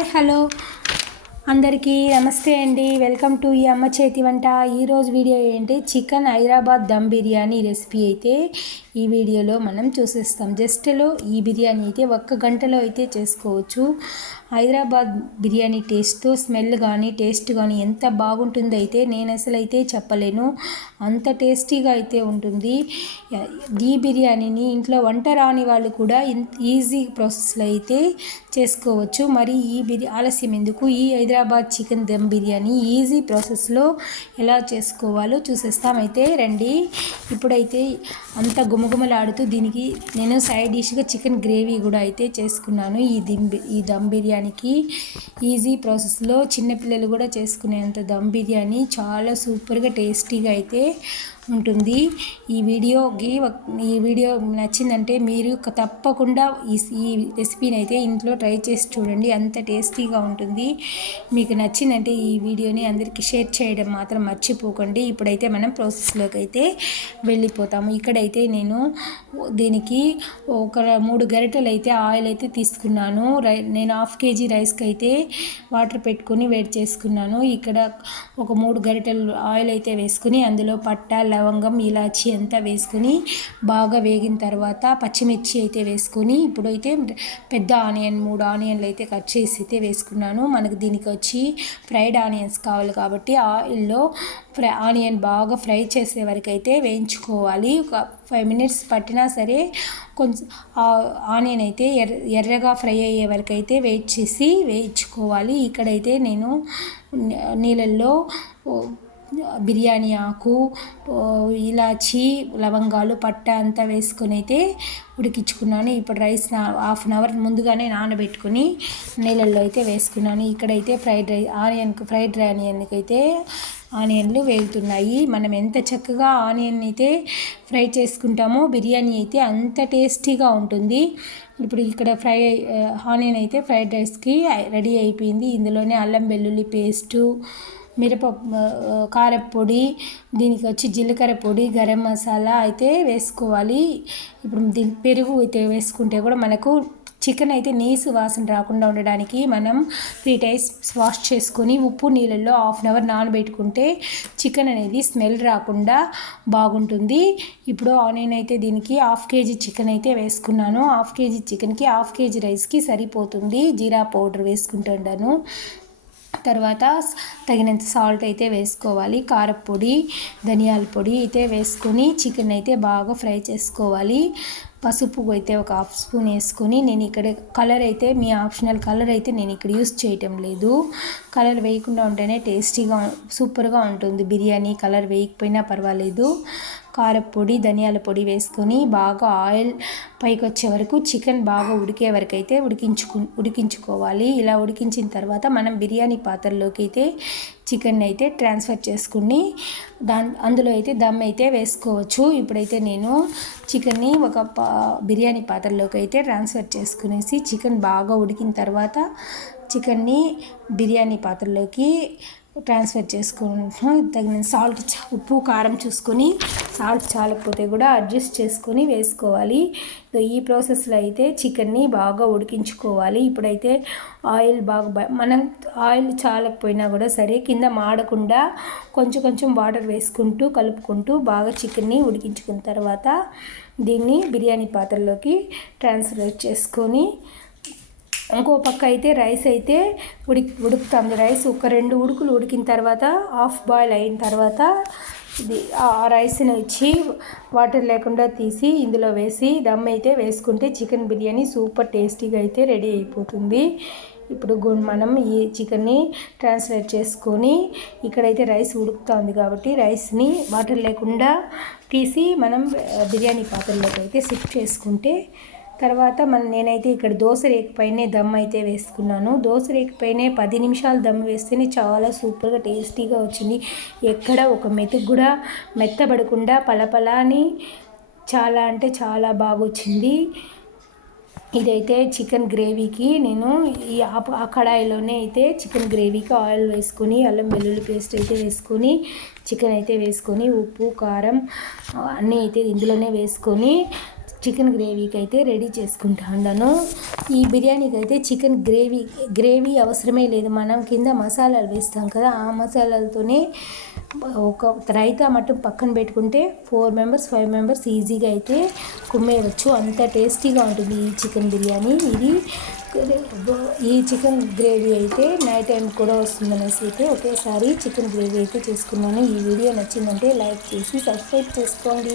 Hi hello. అందరికీ నమస్తే అండి. వెల్కమ్ టు ఈ అమ్మ చేతి వంట. ఈరోజు వీడియో ఏంటి? చికెన్ హైదరాబాద్ దమ్ బిర్యానీ రెసిపీ అయితే ఈ వీడియోలో మనం చూసేస్తాం. జస్ట్లో ఈ బిర్యానీ అయితే ఒక్క గంటలో అయితే చేసుకోవచ్చు. హైదరాబాద్ బిర్యానీ టేస్ట్ స్మెల్ కానీ టేస్ట్ కానీ ఎంత బాగుంటుందో అయితే నేను అసలు అయితే చెప్పలేను. అంత టేస్టీగా అయితే ఉంటుంది. ఈ బిర్యానీని ఇంట్లో వంట రాని వాళ్ళు కూడా ఈజీ ప్రాసెస్లో అయితే చేసుకోవచ్చు. మరి ఈ బిర్యా ఆలస్యం ఎందుకు? ఈ హైదరాబాద్ చికెన్ దమ్ బిర్యానీ ఈజీ ప్రాసెస్లో ఎలా చేసుకోవాలో చూసేస్తాం. అయితే రండి. ఇప్పుడైతే అంత గుమగుమలాడుతూ దీనికి నేను సైడ్ డిష్గా చికెన్ గ్రేవీ కూడా అయితే చేసుకున్నాను. ఈ దిమ్ ఈ దమ్ బిర్యానీకి ఈజీ ప్రాసెస్లో చిన్నపిల్లలు కూడా చేసుకునేంత దమ్ బిర్యానీ చాలా సూపర్గా టేస్టీగా అయితే ఉంటుంది. ఈ వీడియోకి ఈ వీడియో నచ్చిందంటే మీరు తప్పకుండా ఈ ఈ రెసిపీని అయితే ఇంట్లో ట్రై చేసి చూడండి. అంత టేస్టీగా ఉంటుంది. మీకు నచ్చిందంటే ఈ వీడియోని అందరికీ షేర్ చేయడం మాత్రం మర్చిపోకండి. ఇప్పుడైతే మనం ప్రాసెస్లోకి అయితే వెళ్ళిపోతాము. ఇక్కడైతే నేను దీనికి ఒక మూడు గరిటెలు అయితే ఆయిల్ అయితే తీసుకున్నాను. రై నేను హాఫ్ కేజీ రైస్కి అయితే వాటర్ పెట్టుకొని వేడి చేసుకున్నాను. ఇక్కడ ఒక మూడు గరిటెలు ఆయిల్ అయితే వేసుకుని అందులో పట్ట లవంగం ఇలాచి అంతా వేసుకొని బాగా వేగిన తర్వాత పచ్చిమిర్చి అయితే వేసుకొని ఇప్పుడైతే పెద్ద ఆనియన్ మూడు ఆనియన్లు అయితే కట్ చేసి అయితే వేసుకున్నాను. మనకు దీనికి వచ్చి ఫ్రైడ్ ఆనియన్స్ కావాలి కాబట్టి ఆయిల్లో ఫ్రై ఆనియన్ బాగా ఫ్రై చేసే వరకు అయితే వేయించుకోవాలి. ఒక ఫైవ్ మినిట్స్ పట్టినా సరే కొంచెం ఆనియన్ అయితే ఎర్ర ఎర్రగా ఫ్రై అయ్యే వరకు అయితే వెయిట్ చేసి వేయించుకోవాలి. ఇక్కడైతే నేను నీళ్ళల్లో బిర్యానీ ఆకు ఇలాచి లవంగాలు పట్ట అంతా వేసుకొని అయితే ఉడికించుకున్నాను. ఇప్పుడు రైస్ హాఫ్ అన్ అవర్ ముందుగానే నానబెట్టుకుని నీళ్ళల్లో అయితే వేసుకున్నాను. ఇక్కడైతే ఫ్రైడ్ రైస్ ఆనియన్కి ఫ్రైడ్ ఆనియన్కి అయితే ఆనియన్లు వేగుతున్నాయి. మనం ఎంత చక్కగా ఆనియన్ అయితే ఫ్రై చేసుకుంటామో బిర్యానీ అయితే అంత టేస్టీగా ఉంటుంది. ఇప్పుడు ఇక్కడ ఫ్రై ఆనియన్ అయితే ఫ్రైడ్ రైస్కి రెడీ అయిపోయింది. ఇందులోనే అల్లం వెల్లుల్లి పేస్టు మిరప కారపొడి దీనికి వచ్చి జీలకర్ర పొడి గరం మసాలా అయితే వేసుకోవాలి. ఇప్పుడు దీని పెరుగు అయితే వేసుకుంటే కూడా మనకు చికెన్ అయితే నీసు వాసన రాకుండా ఉండడానికి మనం త్రీ టైమ్స్ వాష్ చేసుకొని ఉప్పు నీళ్ళల్లో హాఫ్ అన్ అవర్ నానబెట్టుకుంటే చికెన్ అనేది స్మెల్ రాకుండా బాగుంటుంది. ఇప్పుడు నేనైతే దీనికి హాఫ్ కేజీ చికెన్ అయితే వేసుకున్నాను. హాఫ్ కేజీ చికెన్కి హాఫ్ కేజీ రైస్కి సరిపోతుంది. జీరా పౌడర్ వేసుకుంటున్నాను తర్వాత తగినంత సాల్ట్ అయితే వేసుకోవాలి. కారపొడి ధనియాల పొడి అయితే వేసుకొని చికెన్ అయితే బాగా ఫ్రై చేసుకోవాలి. పసుపు అయితే ఒక హాఫ్ స్పూన్ వేసుకొని నేను ఇక్కడ కలర్ అయితే మీ ఆప్షనల్ కలర్ అయితే నేను ఇక్కడ యూస్ చేయటం లేదు. కలర్ వేయకుండా ఉంటేనే టేస్టీగా సూపర్గా ఉంటుంది. బిర్యానీ కలర్ వేయకపోయినా పర్వాలేదు. కారపొడి ధనియాల పొడి వేసుకొని బాగా ఆయిల్ పైకి వచ్చే వరకు చికెన్ బాగా ఉడికే వరకు అయితే ఉడికించుకు ఉడికించుకోవాలి. ఇలా ఉడికించిన తర్వాత మనం బిర్యానీ పాత్రలోకి అయితే చికెన్ అయితే ట్రాన్స్ఫర్ చేసుకుని దాని అందులో అయితే దమ్ అయితే వేసుకోవచ్చు. ఇప్పుడైతే నేను చికెన్ని ఒక పా బిర్యానీ పాత్రలోకి అయితే ట్రాన్స్ఫర్ చేసుకునేసి చికెన్ బాగా ఉడికిన తర్వాత చికెన్ని బిర్యానీ పాత్రలోకి ట్రాన్స్ఫర్ చేసుకుంటున్నాం తగిన సాల్ట్ ఉప్పు కారం చూసుకొని సాల్ట్ చాలకపోతే కూడా అడ్జస్ట్ చేసుకొని వేసుకోవాలి. ఈ ప్రాసెస్లో అయితే చికెన్ని బాగా ఉడికించుకోవాలి. ఇప్పుడైతే ఆయిల్ బాగా మనం ఆయిల్ చాలకపోయినా కూడా సరే కింద మాడకుండా కొంచెం కొంచెం వాటర్ వేసుకుంటూ కలుపుకుంటూ బాగా చికెన్ని ఉడికించుకున్న తర్వాత దీన్ని బిర్యానీ పాత్రలోకి ట్రాన్స్ఫర్ చేసుకొని ఇంకో పక్క అయితే రైస్ అయితే ఉడి ఉడుకుతుంది. రైస్ ఒక రెండు ఉడుకులు ఉడికిన తర్వాత హాఫ్ బాయిల్ అయిన తర్వాత ఇది ఆ రైస్ని వచ్చి వాటర్ లేకుండా తీసి ఇందులో వేసి దమ్ అయితే వేసుకుంటే చికెన్ బిర్యానీ సూపర్ టేస్టీగా అయితే రెడీ అయిపోతుంది. ఇప్పుడు మనం ఈ చికెన్ని ట్రాన్స్లేట్ చేసుకొని ఇక్కడైతే రైస్ ఉడుకుతుంది కాబట్టి రైస్ని వాటర్ లేకుండా తీసి మనం బిర్యానీ పాత్రలోకి అయితే షిఫ్ట్ చేసుకుంటే తర్వాత మన నేనైతే ఇక్కడ దోశ రేకుపైనే దమ్ అయితే వేసుకున్నాను. దోశ రేకుపైనే పది నిమిషాలు దమ్ వేస్తేనే చాలా సూపర్గా టేస్టీగా వచ్చింది. ఎక్కడ ఒక మెతుకు కూడా మెత్తబడకుండా పలపలాని చాలా అంటే చాలా బాగా వచ్చింది ఇదైతే చికెన్ గ్రేవీకి నేను ఈ ఆ కడాయిలోనే అయితే చికెన్ గ్రేవీకి ఆయిల్ వేసుకొని అల్లం వెల్లుల్లి పేస్ట్ అయితే వేసుకొని చికెన్ అయితే వేసుకొని ఉప్పు కారం అన్నీ అయితే ఇందులోనే వేసుకొని చికెన్ గ్రేవీకి అయితే రెడీ చేసుకుంటా ఉన్నాను ఈ బిర్యానీకి అయితే చికెన్ గ్రేవీ గ్రేవీ అవసరమే లేదు. మనం కింద మసాలాలు వేస్తాం కదా ఆ మసాలాలతోనే ఒక రైతా మటం పక్కన పెట్టుకుంటే ఫోర్ మెంబర్స్ ఫైవ్ మెంబర్స్ ఈజీగా అయితే కుమ్మేయవచ్చు. అంత టేస్టీగా ఉంటుంది ఈ చికెన్ బిర్యానీ. ఇది ఈ చికెన్ గ్రేవీ అయితే నైట్ టైం కూడా వస్తుందనేసి అయితే ఒకేసారి చికెన్ గ్రేవీ అయితే చేసుకున్నాను. ఈ వీడియో నచ్చిందంటే లైక్ చేసి సబ్స్క్రైబ్ చేసుకోండి.